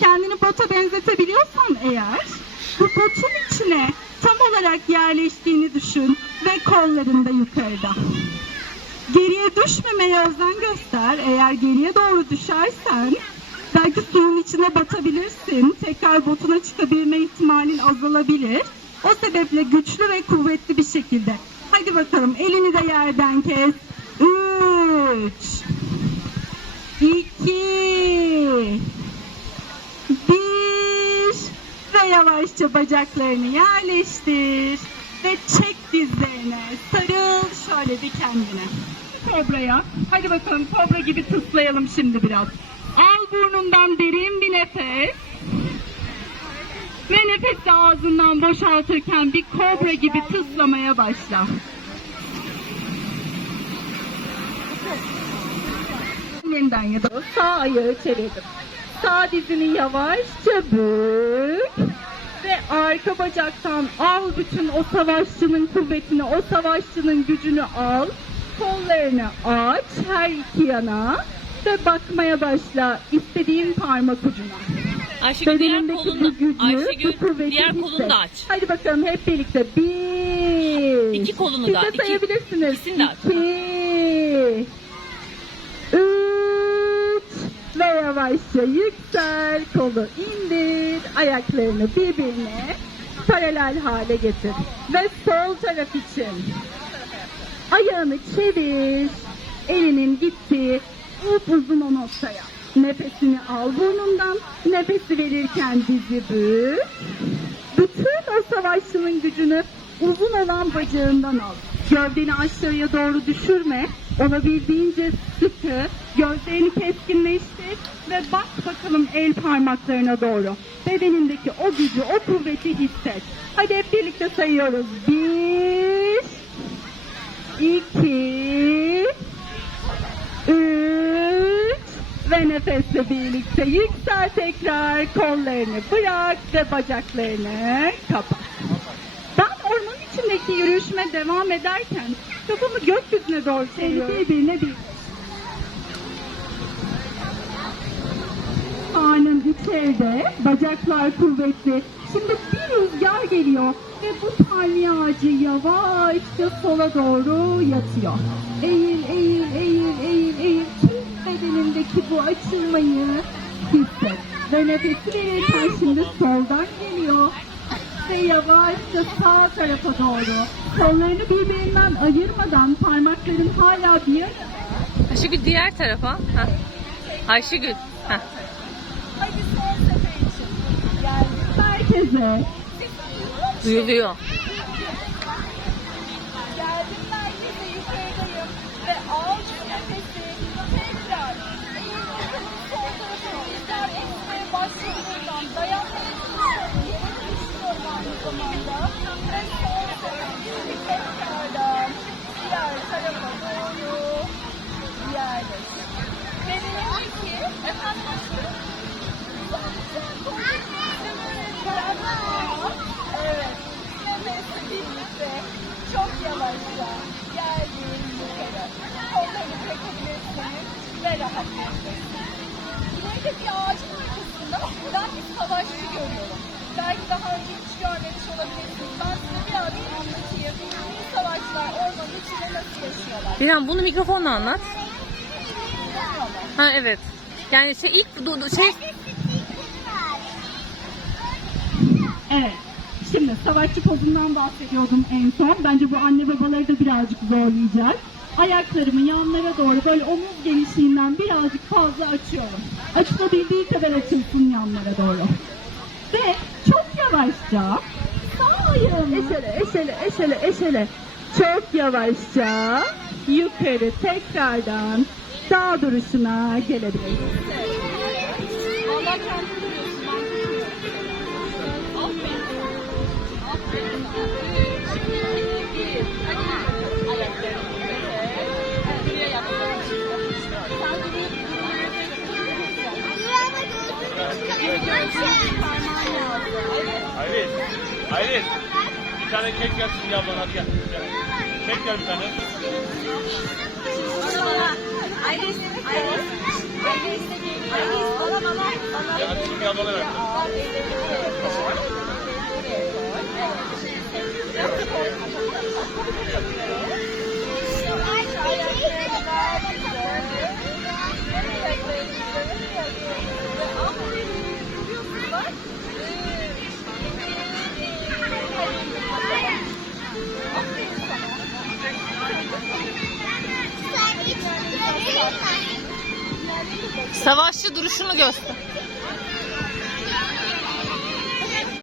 kendini bota benzetebiliyorsan eğer bu botun içine tam olarak yerleştiğini düşün ve kolların da yukarıda. Geriye düşmemeye özen göster. Eğer geriye doğru düşersen belki suyun içine batabilirsin. Tekrar botuna çıkabilme ihtimalin azalabilir. O sebeple güçlü ve kuvvetli bir şekilde. Hadi bakalım elini de yerden kes. Üç. iki, yavaşça bacaklarını yerleştir. Ve çek dizlerine. Sarıl şöyle bir kendine. Kobraya. Hadi bakalım kobra gibi tıslayalım şimdi biraz. Al burnundan derin bir nefes. Ve nefesi ağzından boşaltırken bir kobra gibi tıslamaya başla. Yeniden ya da sağ ayağı çevirdim. Sağ dizini yavaşça bük arka bacaktan al bütün o savaşçının kuvvetini, o savaşçının gücünü al. Kollarını aç her iki yana ve bakmaya başla istediğin parmak ucuna. Ayşegül diğer kolunu, gücü, Ayşegül diğer kolunu da aç. Hadi bakalım hep birlikte. Bir. İki kolunu Siz da, de iki- sayabilirsiniz. ikisini de aç. İki. Üç. Ve yavaşça yüksel. Kolu indir. Ayaklarını birbirine paralel hale getir. Ve sol taraf için. Ayağını çevir. Elinin gittiği upuzun o noktaya. Nefesini al burnundan. Nefesi verirken dizi bük. Bütün o savaşçının gücünü uzun olan bacağından al. Gövdeni aşağıya doğru düşürme. Olabildiğince sıkı, gözlerini keskinleştir ve bak bakalım el parmaklarına doğru. Bedenindeki o gücü, o kuvveti hisset. Hadi hep birlikte sayıyoruz. Bir, iki, üç ve nefesle birlikte yüksel tekrar kollarını bırak ve bacaklarını kapat. Ben orman içindeki yürüyüşüme devam ederken kafamı gökyüzüne doğru çeviriyorum. Birbirine bir. Karnım içeride, bacaklar kuvvetli. Şimdi bir rüzgar geliyor ve bu palmiye ağacı yavaşça sola doğru yatıyor. Eğil, eğil, eğil, eğil, eğil. Tüm bedenindeki bu açılmayı hisset. Ve nefesi verirken şimdi soldan geliyor ve yavaşça sağ tarafa doğru. Kollarını birbirinden ayırmadan parmakların hala bir arada. Ayşegül diğer tarafa. Heh. Ayşegül. Heh. Hadi son sefer için. Geldik merkeze. Duyuluyor. Bir savaşçı görüyorum. Belki daha önce hiç görmemiş olabilirsiniz. Ben size birazcık anlatayım. Bu savaşçılar ormanın içinde nasıl yaşıyorlar? Dilan bunu mikrofonla anlat. Ha evet. Yani şey ilk du- du- şey Evet. Şimdi savaşçı pozundan bahsediyordum en son. Bence bu anne babaları da birazcık zorlayacak. Ayaklarımı yanlara doğru böyle omuz genişliğinden birazcık fazla açıyorum. Açılabildiği kadar açılsın yanlara doğru. Ve çok yavaşça sağ ayağımı eşele eşele eşele eşele çok yavaşça yukarı tekrardan sağ duruşuna gelebiliriz. Hayır. Hayır. Bir tane kek yapsın ya ablan hadi gel. Gel. Kek gel bir tane. Bana bana. Iris, Iris. Ya hadi şimdi ablana ver. Savaşçı duruşunu göster.